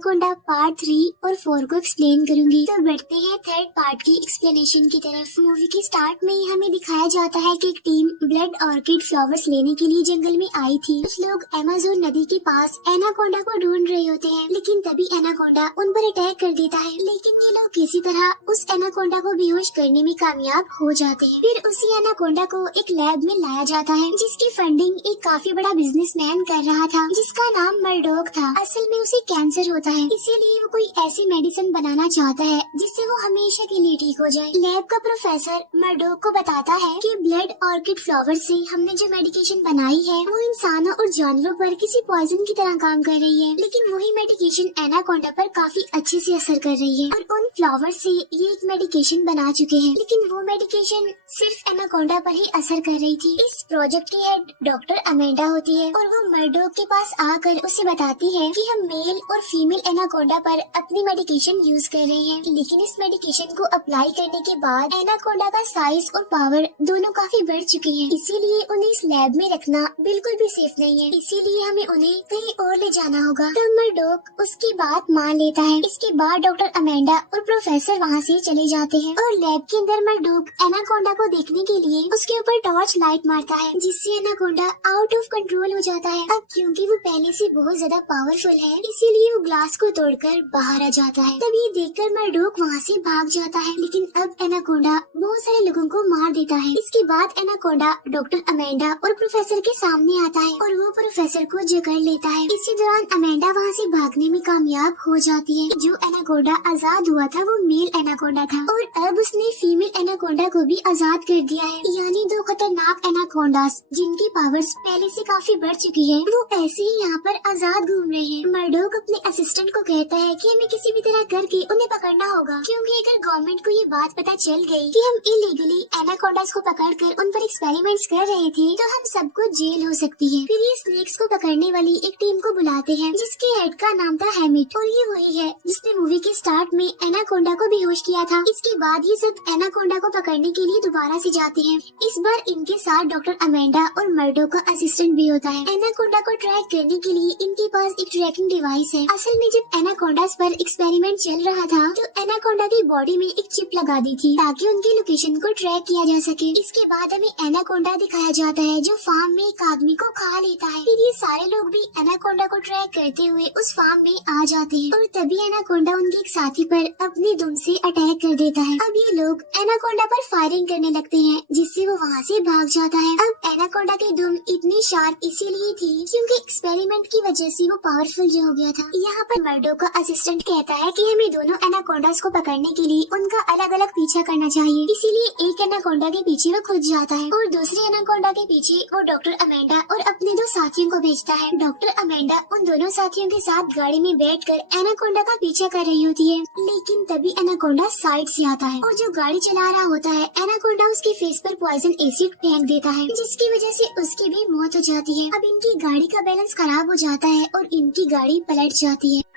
Anaconda part 3 और 4 को explain करूंगी। तो बढ़ते हैं थर्ड पार्ट की एक्सप्लेनेशन की तरफ। मूवी के स्टार्ट में ही हमें दिखाया जाता है कि एक टीम ब्लड ऑर्किड फ्लावर्स लेने के लिए जंगल में आई थी। कुछ लोग अमेज़न नदी के पास एनाकोंडा को ढूंढ रहे होते हैं, लेकिन तभी एनाकोंडा उन पर अटैक कर देता है। लेकिन ये लोग किसी तरह उस एनाकोंडा को बेहोश करने में कामयाब हो जाते हैं। फिर उसी एनाकोंडा को एक लैब में लाया जाता है, जिसकी फंडिंग एक काफी बड़ा बिजनेसमैन कर रहा था, जिसका नाम मर्डोक था। असल में उसे कैंसर होता है, इसीलिए वो कोई ऐसी मेडिसिन बनाना चाहता है जिससे वो हमेशा के लिए ठीक हो जाए। लैब का प्रोफेसर मर्डोक को बताता है कि ब्लड ऑर्किड फ्लावर से हमने जो मेडिकेशन बनाई है वो इंसानों और जानवरों पर किसी पॉइजन की तरह काम कर रही है, लेकिन वही मेडिकेशन एनाकोंडा पर काफी अच्छे से असर कर रही है। और उन फ्लावर से ये एक मेडिकेशन बना चुके हैं, लेकिन वो मेडिकेशन सिर्फ एनाकोंडा पर ही असर कर रही थी। इस प्रोजेक्ट की हेड डॉक्टर अमेंडा होती है और वो मर्डोक के पास आकर उसे बताती है कि हम मेल और फीमेल एनाकोंडा पर अपनी मेडिकेशन यूज कर रहे हैं, लेकिन इस मेडिकेशन को अप्लाई करने के बाद एनाकोंडा का साइज और पावर दोनों काफी बढ़ चुकी है, इसीलिए उन्हें इस लैब में रखना बिल्कुल भी सेफ नहीं है। इसीलिए हमें उन्हें कहीं और ले जाना होगा। तब मर्डोक उसकी बात मान लेता है। इसके बाद डॉक्टर अमेंडा और प्रोफेसर वहाँ से चले जाते हैं और लैब के अंदर मर्डोक एनाकोंडा को देखने के लिए उसके ऊपर टॉर्च लाइट मारता है, जिससे एनाकोंडा आउट ऑफ कंट्रोल हो जाता है। अब क्योंकि वो पहले से बहुत ज्यादा पावरफुल है, इसीलिए वो ग्लास को तोड़कर बाहर आ जाता है। तब ये देखकर मर्डोक वहाँ से भाग जाता है, लेकिन अब एनाकोंडा बहुत सारे लोगों को मार देता है। इसके बाद एनाकोंडा डॉक्टर अमेंडा और प्रोफेसर के सामने आता है और वो प्रोफेसर को जकड़ लेता है। इसी दौरान अमेंडा वहाँ से भागने में कामयाब हो जाती है। जो एनाकोंडा आजाद हुआ था वो मेल एनाकोंडा था और अब उसने फीमेल एनाकोंडा को भी आजाद कर दिया है। यानी दो खतरनाक एनाकोंडास जिनकी पावर्स पहले से काफी बढ़ चुकी है, वो ऐसे ही यहाँ पर आजाद घूम रहे हैं। मर्डोक अपने असिस्टेंट को कहता है कि हमें किसी भी तरह करके उन्हें पकड़ना होगा, क्योंकि अगर गवर्नमेंट को ये बात पता चल गई कि हम इलीगली एनाकोंडास को पकड़कर उन पर एक्सपेरिमेंट्स कर रहे थे, तो हम सबको जेल हो सकती है। फिर ये स्नेक्स को पकड़ने वाली एक टीम को बुलाते हैं, जिसके हेड का नाम था हैमिट, और ये वही है जिसने मूवी के स्टार्ट में एनाकोंडा को बेहोश किया था। इसके बाद ये सब एनाकोंडा को पकड़ने के लिए दोबारा से जाते हैं। इस बार इनके साथ डॉक्टर अमेंडा और मर्डोक का असिस्टेंट भी होता है। एनाकोंडा को ट्रैक करने के लिए इनके पास एक ट्रैकिंग डिवाइस है। असल में जब एनाकोंडास पर एक्सपेरिमेंट चल रहा था, तो एनाकोंडा की बॉडी में एक चिप लगा दी थी ताकि उनकी लोकेशन को ट्रैक किया जा सके। इसके बाद हमें एनाकोंडा दिखाया जाता है जो फार्म में एक आदमी को खा लेता है। फिर ये सारे लोग भी एनाकोंडा को ट्रैक करते हुए उस फार्म में आ जाते हैं और तभी एनाकोंडा उनके एक साथी पर अपनी दुम से अटैक कर देता है। अब ये लोग एनाकोंडा पर फायरिंग करने लगते हैं, जिससे वो वहाँ से भाग जाता है। अब एनाकोंडा की दुम इतनी शार्प इसीलिए थी क्योंकि एक्सपेरिमेंट की वजह से वो पावरफुल जो हो गया था। यहाँ पर मर्डोक का असिस्टेंट कहता है कि हमें दोनों एनाकोंडास को पकड़ने के लिए उनका अलग अलग पीछा करना चाहिए। इसीलिए एक एनाकोंडा के पीछे वो खुद जाता है और दूसरे एनाकोंडा के पीछे वो डॉक्टर अमेंडा और अपने दो साथियों को भेजता है। डॉक्टर अमेंडा उन दोनों साथियों के साथ गाड़ी में बैठकर एनाकोंडा का पीछा कर रही होती है, लेकिन तभी एनाकोंडा साइड से आता है और जो गाड़ी चला रहा होता है, एनाकोंडा उसके फेस पर पॉइजन एसिड फेंक देता है, जिसकी वजह से उसकी भी मौत हो जाती है। अब इनकी गाड़ी का बैलेंस खराब हो जाता है और इनकी गाड़ी पलट जाती है।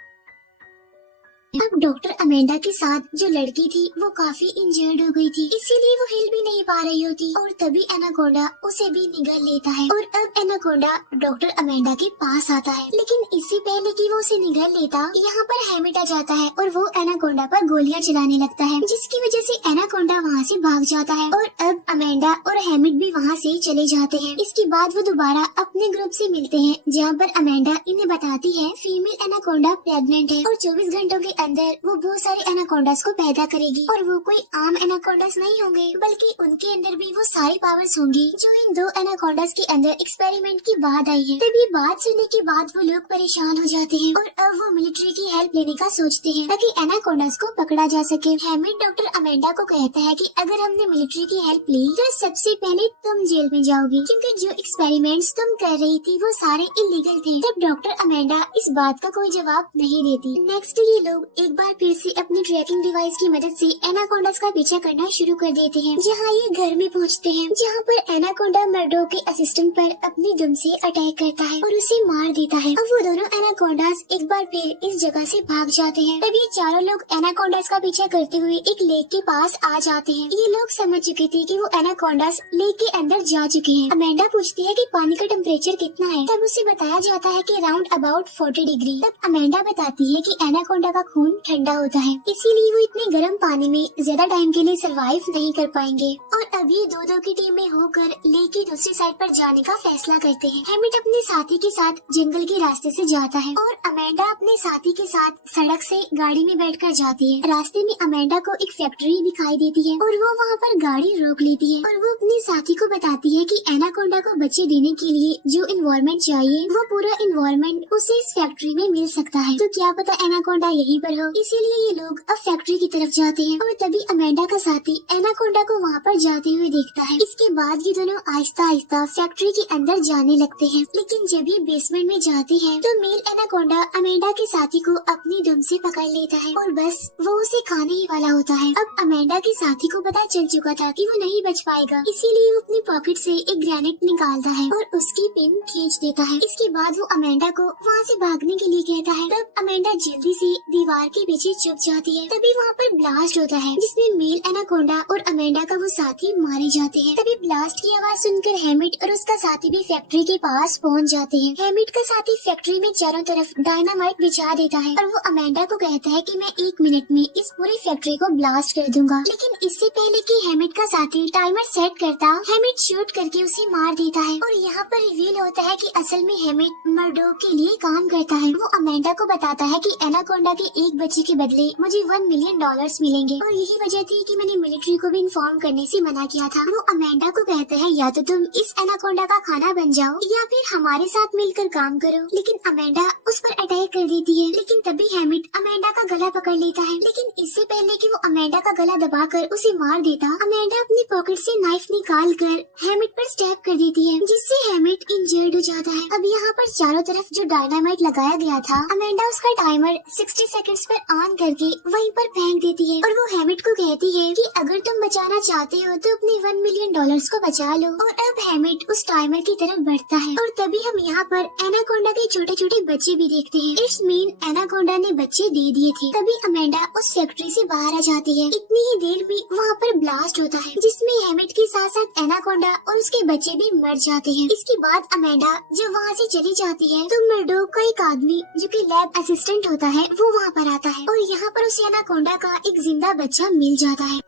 अब डॉक्टर अमेंडा के साथ जो लड़की थी वो काफी इंजर्ड हो गई थी, इसीलिए वो हिल भी नहीं पा रही होती और तभी एनाकोंडा उसे भी निगल लेता है और अब एनाकोंडा डॉक्टर अमेंडा के पास आता है। लेकिन इससे पहले कि वो उसे निगल लेता, यहाँ पर हैमिट आ जाता है और वो एनाकोंडा पर गोलियां चलाने लगता है, जिसकी वजह से एनाकोंडा वहाँ से भाग जाता है और अब अमेंडा और हैमिट भी वहाँ से चले जाते हैं। इसके बाद वो दोबारा अपने ग्रुप से मिलते हैं, जहाँ पर अमेंडा इन्हें बताती है फीमेल एनाकोंडा प्रेग्नेंट है और 24 घंटों के अंदर वो बहुत सारे एनाकोंडास को पैदा करेगी और वो कोई आम एनाकोंडास नहीं होंगे, बल्कि उनके अंदर भी वो सारी पावर्स होंगी जो इन दो एनाकोंडास के अंदर एक्सपेरिमेंट की बाद आई है। तब ये बात सुनने के बाद वो लोग परेशान हो जाते हैं और अब वो मिलिट्री की हेल्प लेने का सोचते हैं ताकि एनाकोंडास को पकड़ा जा सके। हैमिट डॉक्टर अमेंडा को कहता है कि अगर हमने मिलिट्री की हेल्प ली तो सबसे पहले तुम जेल में जाओगी, क्योंकि जो एक्सपेरिमेंट्स तुम कर रही थी वो सारे इलीगल थे। तब डॉक्टर अमेंडा इस बात का कोई जवाब नहीं देती। नेक्स्ट ये लोग एक बार फिर से अपनी ट्रैकिंग डिवाइस की मदद से एनाकोंडास का पीछा करना शुरू कर देते हैं। जहाँ ये घर में पहुँचते हैं, जहाँ पर एनाकोंडा मर्डो के असिस्टेंट पर अपनी दम से अटैक करता है और उसे मार देता है। अब वो दोनों एनाकोंडास एक बार फिर इस जगह से भाग जाते हैं। तब ये चारों लोग एनाकोंडास का पीछा करते हुए एक लेक के पास आ जाते हैं। ये लोग समझ चुके थे कि वो एनाकोंडास लेक के अंदर जा चुके हैं। अमेंडा पूछती है कि पानी का टेम्परेचर कितना है। तब उसे बताया जाता है कि अराउंड अबाउट 40 डिग्री। तब अमेंडा बताती है कि एनाकोंडा का खून ठंडा होता है, इसीलिए वो इतने गर्म पानी में ज्यादा टाइम के लिए सरवाइव नहीं कर पाएंगे। और अभी दो की टीम में होकर लेक की दूसरी साइड पर जाने का फैसला करते हैं। हैमिट अपने साथी के साथ जंगल के रास्ते से जाता है और अमेंडा अपने साथी के साथ सड़क से गाड़ी में बैठकर जाती है। रास्ते में अमेंडा को एक फैक्ट्री दिखाई देती है और वो वहाँ पर गाड़ी रोक लेती है और वो अपने साथी को बताती है कि एनाकोंडा को बच्चे देने के लिए जो इन्वायरमेंट चाहिए वो पूरा इन्वायरमेंट उसे इस फैक्ट्री में मिल सकता है। तो क्या पता एनाकोंडा यहीं पर हो, इसीलिए ये लोग अब फैक्ट्री की तरफ जाते हैं। और तभी अमेंडा का साथी एनाकोंडा को वहाँ पर जाते हुए देखता है। इसके बाद ये दोनों आहिस्ता आहिस्ता फैक्ट्री के अंदर जाने लगते हैं। लेकिन जब ये बेसमेंट में जाते हैं तो मेल एनाकोंडा अमेंडा के साथी को अपनी दुम से पकड़ लेता है और बस वो उसे खाने ही वाला होता है। अब अमेंडा के साथी को पता चल चुका था कि वो नहीं बच पाएगा, इसीलिए वो अपनी पॉकेट से एक ग्रेनेड निकालता है और उसकी पिन खींच देता है। इसके बाद वो अमेंडा को वहाँ से भागने के लिए कहता है। तब अमेंडा जल्दी से दीवार के पीछे छुप जाती है। तभी वहाँ पर ब्लास्ट होता है जिसमें मेल एनाकोंडा और अमेंडा का वो साथी मारे जाते हैं। तभी ब्लास्ट की आवाज सुनकर हैमिट और उसका साथी भी फैक्ट्री के पास पहुँच जाते हैं। हैमिट का साथी फैक्ट्री में चारों तरफ डायनामाइट बिछा देता है और वो अमेंडा को कहता है कि मैं 1 मिनट में इस पूरी फैक्ट्री को ब्लास्ट कर दूंगा। लेकिन इससे पहले कि हैमिट का साथी टाइमर सेट करता, हैमिट शूट करके उसे मार देता है। और यहाँ पर रिवील होता है कि असल में हैमिट मर्डो के लिए काम करता है। वो अमेंडा को बताता है कि एनाकोंडा के एक बच्चे के बदले मुझे $1 मिलियन मिलेंगे और यही वजह थी कि मैंने मिलिट्री को भी इन्फॉर्म करने से मना किया था। वो अमेंडा को कहता है या तो तुम इस एनाकोंडा का खाना बन जाओ या फिर हमारे साथ मिलकर काम करो। लेकिन अमेंडा उस पर अटैक कर देती है। लेकिन तभी हैमिट अमेंडा का गला पकड़ लेता है। लेकिन इससे पहले कि वो अमेंडा का गला दबाकर उसे मार देता, अमेंडा अपनी पॉकेट से नाइफ निकाल कर हैमिट पर स्टैब कर देती है, जिससे हैमिट इंजर्ड हो जाता है। अब यहाँ पर चारों तरफ जो डायनामाइट लगाया गया था, अमेंडा उसका टाइमर 60 सेकंड्स पर ऑन करके वहीं पर फेंक देती है और वो हैमिट को कहती है कि अगर तुम बचाना चाहते हो तो अपने $1 मिलियन को बचा लो। और अब हैमिट उस टाइमर की तरफ बढ़ता है और तभी हम यहाँ पर एनाकोंडा के छोटे छोटे बच्चे भी देखते हैं। इट्स मीन एनाकोंडा ने बच्चे दे दिए थे। तभी अमेंडा उस फैक्ट्री से बाहर आ जाती है। इतनी ही देर में वहाँ पर ब्लास्ट होता है जिसमें हैमिट के साथ साथ एनाकोंडा और उसके बच्चे भी मर जाते हैं। इसके बाद अमेंडा जब वहाँ से चली जाती है तो मर्डो का एक आदमी जो कि लैब असिस्टेंट होता है वो वहाँ पर आता है और यहाँ पर उसे एनाकोंडा का एक जिंदा बच्चा मिल जाता है।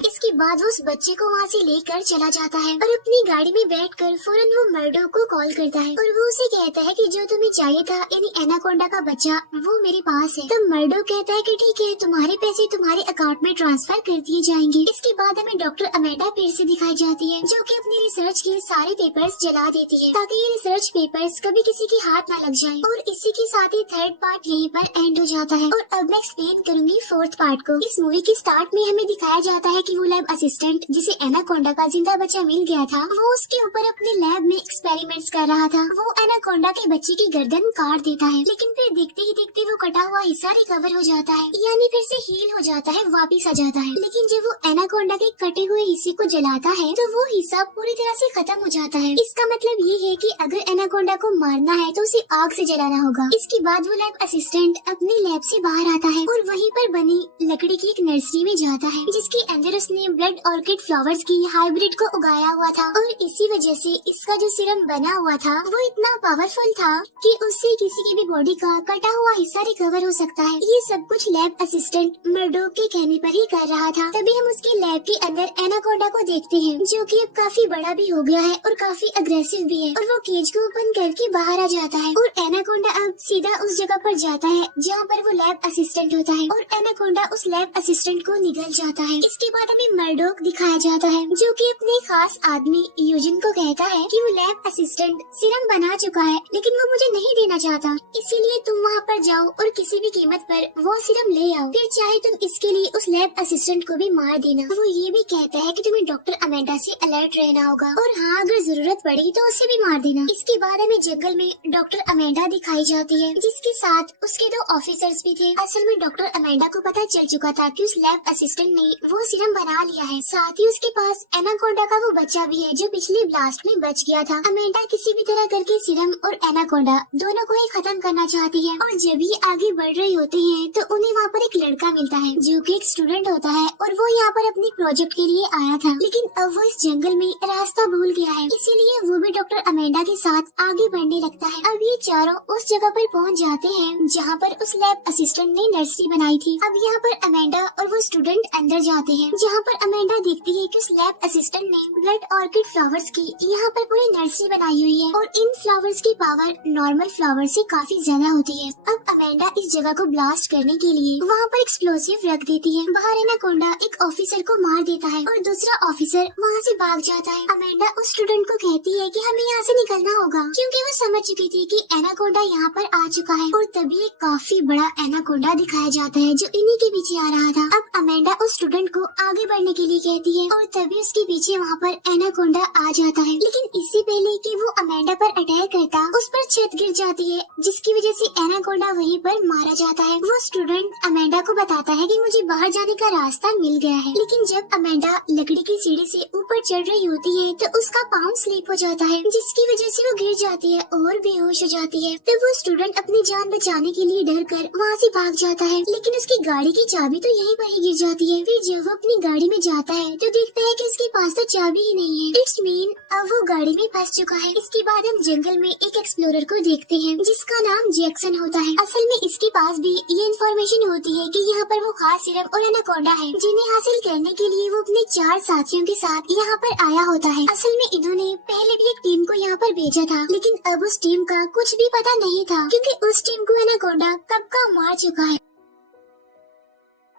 इसके बाद वो उस बच्चे को वहाँ से लेकर चला जाता है और अपनी गाड़ी में बैठकर फौरन वो मर्डो को कॉल करता है और वो उसे कहता है कि जो तुम्हें चाहिए था यानी एनाकोंडा का बच्चा वो मेरे पास है। तब मर्डो कहता है कि ठीक है, तुम्हारे पैसे तुम्हारे अकाउंट में ट्रांसफर कर दिए जाएंगे। इसके बाद हमें डॉक्टर अमेंडा फिर से दिखाई जाती है जो कि अपनी रिसर्च के सारे पेपर्स जला देती है ताकि ये रिसर्च पेपर्स कभी किसी के हाथ न लग जाए। और इसी के साथ ही थर्ड पार्ट यहीं पर एंड हो जाता है। और अब मैं एक्सप्लेन करूंगी फोर्थ पार्ट को। इस मूवी के स्टार्ट में हमें दिखाया जाता है कि वो लैब असिस्टेंट जिसे एनाकोंडा का जिंदा बच्चा मिल गया था, वो उसके ऊपर अपने लैब में एक्सपेरिमेंट्स कर रहा था। वो एनाकोंडा के बच्चे की गर्दन काट देता है, लेकिन फिर देखते ही देखते वो कटा हुआ हिस्सा रिकवर हो जाता है, यानी फिर से हील हो जाता है, वापिस आ जाता है। लेकिन जब वो एनाकोंडा के कटे हुए हिस्से को जलाता है तो वो हिस्सा पूरी तरह से खत्म हो जाता है। इसका मतलब ये है कि अगर एनाकोंडा को मारना है तो उसे आग से जलाना होगा। इसके बाद वो लैब असिस्टेंट अपने लैब से बाहर आता है और वहीं पर बनी लकड़ी की एक नर्सरी में जाता है जिसके अंदर उसने ब्लड ऑर्किड फ्लावर्स की हाइब्रिड को उगाया हुआ था। और इसी वजह से इसका जो सिरम बना हुआ था वो इतना पावरफुल था कि उससे किसी की भी बॉडी का कटा हुआ हिस्सा रिकवर हो सकता है। ये सब कुछ लैब असिस्टेंट मर्डो के कहने पर ही कर रहा था। तभी हम उसके लैब के अंदर एनाकोंडा को देखते हैं जो कि अब काफी बड़ा भी हो गया है और काफी अग्रेसिव भी है। और वो केज को ओपन करके बाहर आ जाता है और एनाकोंडा अब सीधा उस जगह पर जाता है जहाँ पर वो लैब असिस्टेंट होता है और एनाकोंडा उस लैब असिस्टेंट को निगल जाता है। इसके बाद हमें मर्डोक दिखाया जाता है, जो कि अपने खास आदमी यूजिन को कहता है कि वो लैब असिस्टेंट सीरम बना चुका है, लेकिन वो मुझे नहीं देना चाहता, इसीलिए तुम वहाँ पर जाओ और किसी भी कीमत पर वो सीरम ले आओ, फिर चाहे तुम इसके लिए उस लैब असिस्टेंट को भी मार देना। वो ये भी कहता है कि तुम्हें डॉक्टर अमेंडा से अलर्ट रहना होगा और हाँ, अगर जरूरत पड़ी तो उसे भी मार देना। इसके बाद हमें जंगल में डॉक्टर अमेंडा दिखाई जाती है, जिसके साथ उसके 2 ऑफिसर्स भी थे। असल में डॉक्टर अमेंडा को पता चल चुका था कि उस लैब असिस्टेंट ने वो सीरम बना लिया है, साथ ही उसके पास एनाकोंडा का वो बच्चा भी है जो पिछले ब्लास्ट में बच गया था। अमेंडा किसी भी तरह करके सीरम और एनाकोंडा दोनों को ही खत्म करना चाहती है, और जब ये आगे बढ़ रहे होते हैं तो उन्हें वहाँ पर एक लड़का मिलता है जो कि एक स्टूडेंट होता है, और वो यहाँ पर अपने प्रोजेक्ट के लिए आया था, लेकिन अब वो इस जंगल में रास्ता भूल गया है, इसीलिए वो भी डॉक्टर अमेंडा के साथ आगे बढ़ने लगता है। अब ये चारों उस जगह पर पहुँच जाते हैं जहाँ पर उस लैब असिस्टेंट ने नर्सरी बनाई थी। अब यहाँ पर अमेंडा और वो स्टूडेंट अंदर जाते हैं, जहाँ पर अमेंडा देखती है कि उस लैब असिस्टेंट ने ब्लड ऑर्किड फ्लावर्स की यहाँ पर पूरी नर्सरी बनाई हुई है, और इन फ्लावर्स की पावर नॉर्मल फ्लावर से काफी ज्यादा होती है। अब अमेंडा इस जगह को ब्लास्ट करने के लिए वहाँ पर एक्सप्लोसिव रख देती है। बाहर एनाकोंडा एक ऑफिसर को मार देता है और दूसरा ऑफिसर वहाँ से भाग जाता है। अमेंडा उस स्टूडेंट को कहती है कि हमें यहाँ से निकलना होगा, क्योंकि वो समझ चुकी थी कि एनाकोंडा यहाँ पर आ चुका है, और तभी एक काफी बड़ा एनाकोंडा दिखाया जाता है जो इन्हीं के पीछे आ रहा था। अब अमेंडा उस स्टूडेंट को आगे बढ़ने के लिए कहती है, और तभी उसके पीछे वहाँ पर एनाकोंडा आ जाता है, लेकिन इससे पहले कि वो अमेंडा पर अटैक करता, उस पर छत गिर जाती है, जिसकी वजह से एनाकोंडा वहीं पर मारा जाता है। वो स्टूडेंट अमेंडा को बताता है कि मुझे बाहर जाने का रास्ता मिल गया है, लेकिन जब अमेंडा लकड़ी की सीढ़ी से ऊपर चढ़ रही होती है तो उसका पाँव स्लिप हो जाता है, जिसकी वजह से वो गिर जाती है और बेहोश हो जाती है। तो वो स्टूडेंट अपनी जान बचाने के लिए डर कर वहाँ से भाग जाता है, लेकिन उसकी गाड़ी की चाबी तो यहीं पर ही गिर जाती है। फिर जब वो अपनी गाड़ी में जाता है तो देखता है कि उसके पास तो चाबी ही नहीं है। इट्स मीन अब वो गाड़ी में फंस चुका है। इसके बाद हम जंगल में एक एक्सप्लोरर को देखते हैं जिसका नाम जैक्सन होता है। असल में इसके पास भी ये इन्फॉर्मेशन होती है कि यहाँ पर वो खास सीरम और एनाकोंडा है, जिन्हें हासिल करने के लिए वो अपने 4 साथियों के साथ यहाँ पर आया होता है। असल में इन्होंने पहले भी एक टीम को यहाँ पर भेजा था, लेकिन अब उस टीम का कुछ भी पता नहीं था, क्योंकि उस टीम को एनाकोंडा कब का मार चुका है।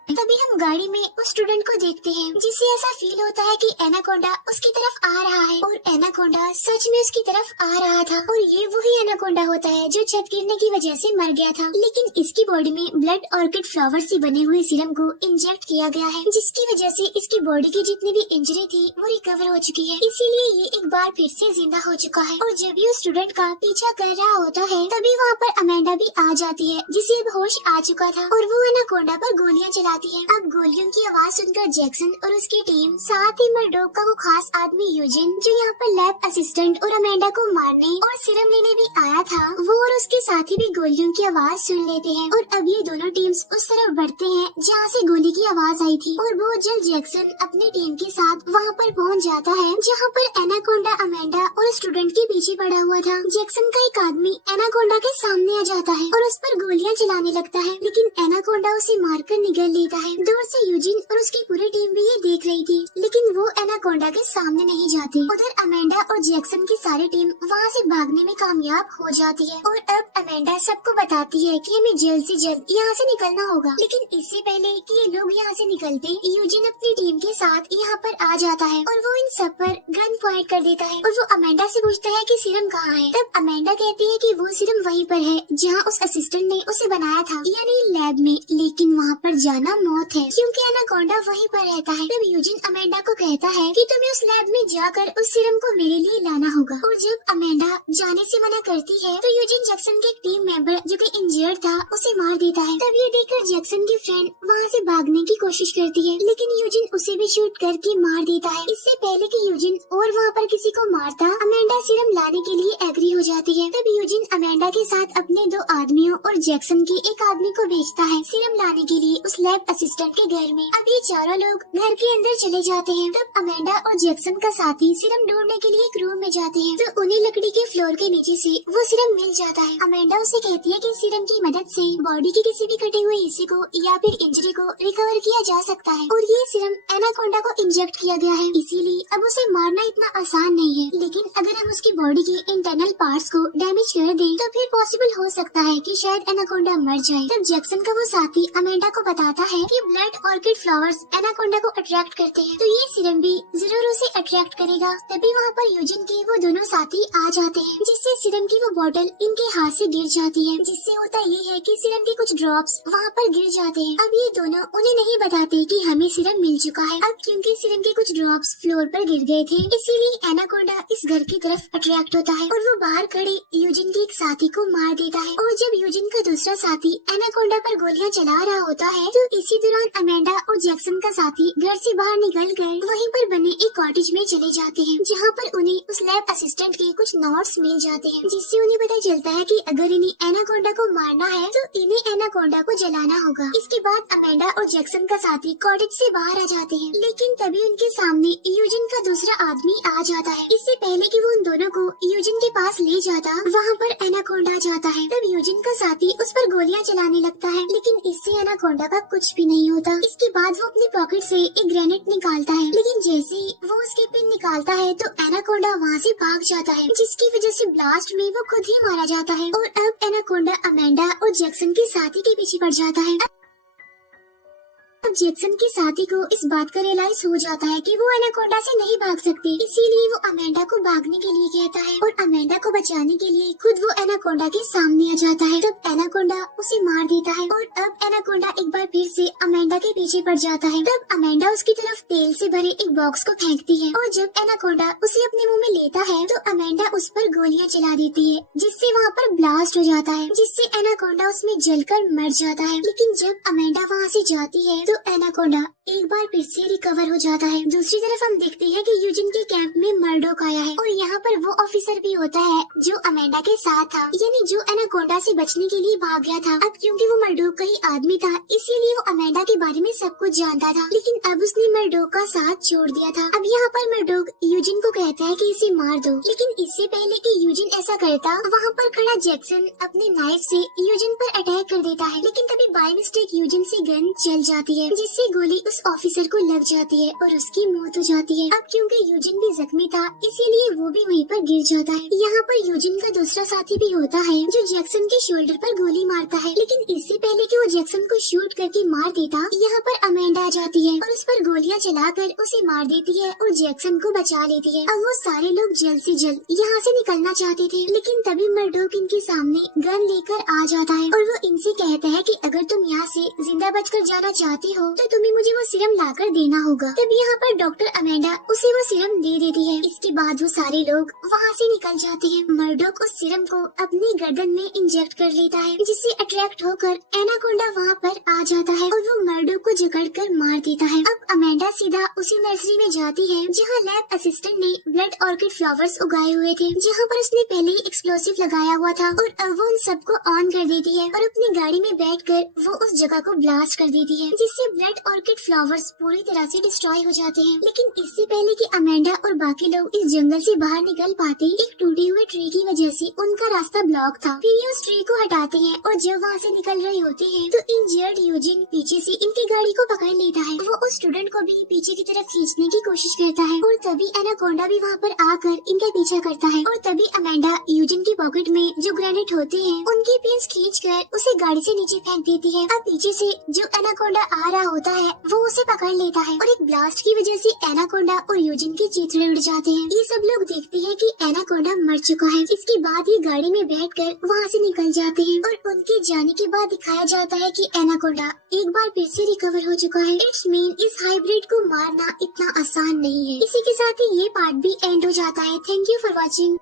तभी हम गाड़ी में उस स्टूडेंट को देखते हैं, जिसे ऐसा फील होता है कि एनाकोंडा उसकी तरफ आ रहा है, और एनाकोंडा सच में उसकी तरफ आ रहा था, और ये वही एनाकोंडा होता है जो छत गिरने की वजह से मर गया था। लेकिन इसकी बॉडी में ब्लड ऑर्किड फ्लावर से बने हुए सीरम को इंजेक्ट किया गया है, जिसकी वजह से इसकी बॉडी की जितनी भी इंजरी थी वो रिकवर हो चुकी है, इसीलिए ये एक बार फिर से जिंदा हो चुका है। और जब ये स्टूडेंट का पीछा कर रहा होता है तभी वहाँ पर अमेंडा भी आ जाती है, जिसे अब होश आ चुका था, और वो एनाकोंडा पर गोलियां चलाती है। अब गोलियों की आवाज सुनकर जैक्सन और उसकी टीम, साथ ही मर्डोक का वो खास आदमी यूजिन जो यहाँ पर लैब असिस्टेंट और अमेंडा को मारने और सीरम लेने भी आया था, वो और उसके साथी भी गोलियों की आवाज सुन लेते हैं, और अब ये दोनों टीम्स उस तरफ बढ़ते हैं जहाँ से गोली की आवाज आई थी, और बहुत जल्द जैक्सन अपनी टीम के साथ वहाँ पर पहुँच जाता है जहाँ पर एनाकोंडा अमेंडा और स्टूडेंट के पीछे पड़ा हुआ था। जैक्सन का एक आदमी एनाकोंडा के सामने आ जाता है और उस पर गोलियां चलाने लगता है, लेकिन एनाकोंडा उसे मारकर निगल लेता है। दूर से यूजिन और उसकी पूरी टीम भी ये देख रही थी, लेकिन वो एनाकोंडा के सामने नहीं जाती। उधर अमेंडा और जैक्सन की सारी टीम वहाँ से भागने में कामयाब हो जाती है, और अब अमेंडा सबको बताती है कि हमें जल्द से जल्द यहाँ से निकलना होगा। लेकिन इससे पहले कि ये लोग यहाँ से निकलते, यूजिन अपनी टीम के साथ यहाँ पर आ जाता है, और वो इन सब पर गन पॉइंट कर देता है, और वो अमेंडा से पूछता है कि सीरम कहाँ है। तब अमेंडा कहती है कि वो सीरम वहीं पर है जहाँ उस असिस्टेंट ने उसे बनाया था, यानी लैब में, लेकिन वहाँ पर जाना मौत है क्योंकि एनाकोंडा वहीं पर रहता है। तब यूजिन अमेंडा को कहता है कि तुम्हें उस लैब में जाकर उस सीरम को मेरे लिए लाना होगा, और जब अमेंडा जाने से मना करती है तो यूजिन जैक्सन के एक टीम मेंबर जो कि इंजर्ड था उसे मार देता है। तब ये देखकर जैक्सन की फ्रेंड वहाँ से भागने की कोशिश करती है, लेकिन यूजिन उसे भी शूट करके मार देता है। इससे पहले कि यूजिन और वहाँ पर किसी को मारता, अमेंडा सीरम लाने के लिए एग्री हो जाती है। तब यूजिन अमेंडा के साथ अपने 2 आदमियों और जैक्सन के एक आदमी को भेजता है सीरम लाने के लिए उस लैब असिस्टेंट के घर में। अब ये चारों लोग घर के अंदर चले जाते हैं। तब अमेंडा और जैक्सन का साथी सीरम ढूंढने के लिए एक रूम में जाते हैं, तो उन्हें लकड़ी के फ्लोर के नीचे से वो सीरम मिल जाता है। अमेंडा उसे कहती है कि सीरम की मदद से बॉडी के किसी भी कटे हुए हिस्से को या फिर इंजरी को रिकवर किया जा सकता है और ये सीरम एनाकोंडा को इंजेक्ट किया गया है, इसीलिए अब उसे मारना इतना आसान नहीं है। लेकिन अगर हम उसकी बॉडी के इंटरनल पार्ट्स को डैमेज कर दें तो फिर पॉसिबल हो सकता है कि शायद एनाकोंडा मर जाए। तब जैक्सन का वो साथी अमेंडा को बताता है कि ब्लड ऑर्किड फ्लावर्स एनाकोंडा को अट्रैक्ट करते हैं, तो ये सीरम भी जरूर उसे अट्रैक्ट करेगा। तभी वहाँ पर यूजिन के वो दोनों साथी आ जाते हैं, जिससे सीरम की वो बोतल इनके हाथ से गिर जाती है, जिससे होता ये है कि सीरम के कुछ ड्रॉप्स वहाँ पर गिर जाते हैं। अब ये दोनों उन्हें नहीं बताते कि हमें सीरम मिल चुका है। अब क्योंकि सीरम के कुछ ड्रॉप्स फ्लोर पर गिर गए थे, इसीलिए एनाकोंडा इस घर की तरफ अट्रैक्ट होता है और वो बाहर खड़े यूजिन के एक साथी को मार देता है। और जब यूजिन का दूसरा साथी एनाकोंडा पर गोलियां चला रहा होता है, तो इसी दौरान अमेंडा और जैक्सन का साथी घर से बाहर निकल कर वहीं पर बने एक कॉटेज में चले जाते हैं, जहाँ पर उन्हें उस लैब असिस्टेंट के कुछ नोट्स मिल जाते हैं, जिससे उन्हें पता चलता है कि अगर इन्हें एनाकोंडा को मारना है तो इन्हें एनाकोंडा को जलाना होगा। इसके बाद अमेंडा और जैक्सन का साथी कॉटेज से बाहर आ जाते हैं, लेकिन तभी उनके सामने यूजिन का दूसरा आदमी आ जाता है। इससे पहले कि वो उन दोनों को यूजिन के पास ले जाता, वहाँ पर एनाकोंडा जाता है। तब यूजिन का साथी उस पर गोलियां चलाने लगता है, लेकिन इससे एनाकोंडा का कुछ भी नहीं होता। इसके बाद वो अपनी पॉकेट से एक ग्रेनेड निकालता है, लेकिन जैसे ही वो उसकी पिन निकालता है तो एनाकोंडा वहाँ से भाग जाता है, जिसकी वजह से ब्लास्ट में वो खुद ही मारा जाता है। और अब एनाकोंडा अमेंडा और जैक्सन के साथी के पीछे पड़ जाता है। अब जैक्सन के साथी को इस बात का रियलाइज हो जाता है कि वो एनाकोंडा से नहीं भाग सकते, इसीलिए वो अमेंडा को भागने के लिए कहता है और अमेंडा को बचाने के लिए खुद वो एनाकोंडा के सामने आ जाता है। तब एनाकोंडा उसे मार देता है और अब एनाकोंडा एक बार फिर से अमेंडा के पीछे पड़ जाता है। तब अमेंडा उसकी तरफ तेल से भरे एक बॉक्स को फेंकती है और जब एनाकोंडा उसे अपने मुंह में लेता है तो अमेंडा उस पर गोलियां चला देती है, जिससे वहाँ पर ब्लास्ट हो जाता है, जिससे एनाकोंडा उसमें जलकर मर जाता है। लेकिन जब अमेंडा वहाँ से जाती है तो एनाकोंडा एक बार फिर से रिकवर हो जाता है। दूसरी तरफ हम देखते हैं कि यूजिन के कैंप में मर्डोक आया है और यहाँ पर वो ऑफिसर भी होता है जो अमेंडा के साथ था, यानी जो एनाकोंडा से बचने के लिए भाग गया था। अब क्योंकि वो मर्डोक का ही आदमी था, इसीलिए वो अमेंडा के बारे में सब कुछ जानता था, लेकिन अब उसने मर्डोक का साथ छोड़ दिया था। अब यहाँ पर मर्डोक यूजिन को कहता है कि इसे मार दो, लेकिन इससे पहले कि यूजिन ऐसा करता, वहाँ पर खड़ा जैक्सन अपने नाइफ से यूजिन पर अटैक कर देता है, लेकिन तभी बाय मिस्टेक यूजिन से गन चल जाती है, जिससे गोली उस ऑफिसर को लग जाती है और उसकी मौत हो जाती है। अब क्योंकि यूजिन भी जख्मी था, इसीलिए वो भी वहीं पर गिर जाता है। यहाँ पर यूजिन का दूसरा साथी भी होता है जो जैक्सन के शोल्डर पर गोली मारता है, लेकिन इससे पहले कि वो जैक्सन को शूट करके मार देता, यहाँ पर अमेंडा आ जाती है और उस पर गोलियां चलाकर उसे मार देती है और जैक्सन को बचा लेती है। अब वो सारे लोग जल्द से जल्द यहाँ से निकलना चाहते थे, लेकिन तभी मर्डोक इनके सामने गन लेकर आ जाता है और वो इनसे कहता है कि अगर तुम यहाँ से जिंदा बचकर जाना चाहते हो तो तुम्हें मुझे वो सीरम लाकर देना होगा। तब यहाँ पर डॉक्टर अमेंडा उसे वो सीरम दे देती है। इसके बाद वो सारे लोग वहाँ से निकल जाते हैं। मर्डोक उस सीरम को अपनी गर्दन में इंजेक्ट कर लेता है, जिससे अट्रैक्ट होकर एनाकोंडा वहाँ पर आ जाता है और वो मर्डोक को जकड़कर मार देता है। अब अमेंडा सीधा उसी नर्सरी में जाती है जहाँ लैब असिस्टेंट ने ब्लड ऑर्किड फ्लावर्स उगाए हुए थे, जहाँ पर उसने पहले ही एक्सप्लोसिव लगाया हुआ था, और अब वो उन सबको ऑन कर देती है और अपनी गाड़ी में बैठकर वो उस जगह को ब्लास्ट कर देती है, जिससे ब्लड ऑर्किड फ्लावर्स पूरी तरह से डिस्ट्रॉय हो जाते हैं। लेकिन इससे पहले कि अमेंडा और बाकी लोग इस जंगल से बाहर निकल पाते, एक टूटे हुए ट्री की वजह से उनका रास्ता ब्लॉक था। फिर ये उस ट्री को हटाते हैं और जब वहाँ से निकल रहे होते हैं तो इंजर्ड यूजिन पीछे से इनकी गाड़ी को पकड़ लेता है। वो उस स्टूडेंट को भी पीछे की तरफ खींचने की कोशिश करता है और तभी एनाकोंडा भी वहाँ पर आकर इनका पीछा करता है और तभी अमेंडा यूजिन की पॉकेट में जो ग्रेनेड होते हैं उनकी पिन्स खींचकर उसे गाड़ी से नीचे फेंक देती है। अब पीछे से जो एनाकोंडा आ रहा होता है वो उसे पकड़ लेता है और एक ब्लास्ट की वजह से एनाकोंडा और यूजिन के चीथड़े उड़ जाते हैं। ये सब लोग देखते हैं कि एनाकोंडा मर चुका है। इसके बाद ये गाड़ी में बैठकर वहाँ से निकल जाते हैं और उनके जाने के बाद दिखाया जाता है कि एनाकोंडा एक बार फिर से रिकवर हो चुका है। इट्स मीन इस हाइब्रिड को मारना इतना आसान नहीं है। इसी के साथ ही ये पार्ट भी एंड हो जाता है। Thank you for watching.